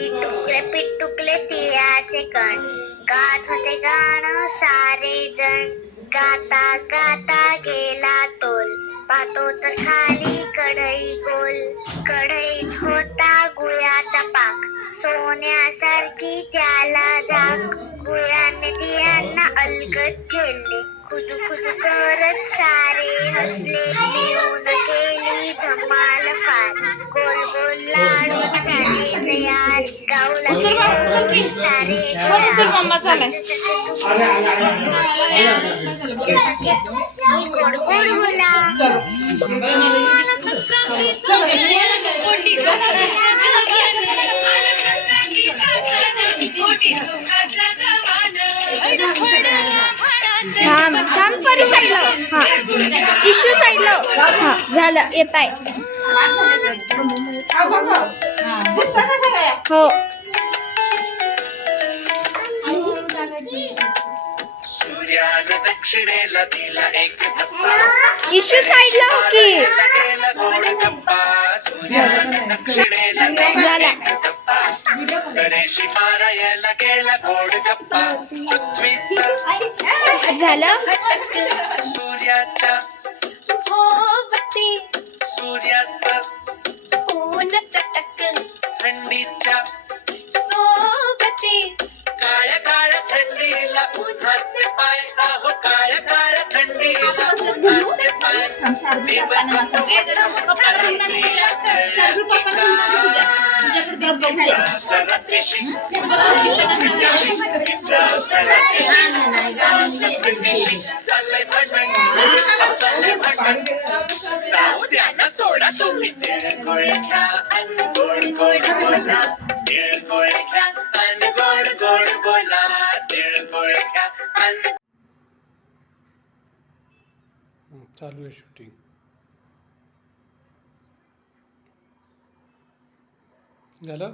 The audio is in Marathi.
इटुकले पिटुकले तिळाचे कण, गात होते गाणं सारे जण. गाता गाता गेला तोल, पाहतो तर खाली कढई गोल. कढईत होता गुळाचा पाक, सोन्यासारखी त्याला झाक. गुळाने तिळांना अलगद झेलले, खुदू खुदू करत सारे हसले. मिळून केली धमाल फार, गोल गोल लाडू झाले तयार. गाऊ लागले गोल सारे गोड गोड बोला. थांब परी साईडला. हा इशू साईडला. हा झालं, येत आहे. हो सूर्यानं दक्षिणेला दिला एक धप्पा, इशू साईडला हो की. गेला गोड गप्पा. सूर्यानं दक्षिणेला दिला एक धप्पा, गणेशी मारायला गेला गोड गप्पा. पृथ्वीचा झालं. सूर्याच्या सूर्याचं ऊन चटक थंडीच्या सोबती, काळ्या काळ्या थंडीला उन्हाचे पाय. आहो काळ्या काळ्या थंडीला उन्हाचे पाय. दिवस जाऊ द्या ना सोडा तुम्ही. तिळगुळ घ्या आणि गोड गोड बोला. तिळगुळ घ्या आणि गोड गोड बोला. तिळगुळ घ्या आणि चालू आहे शूटिंग. झालं.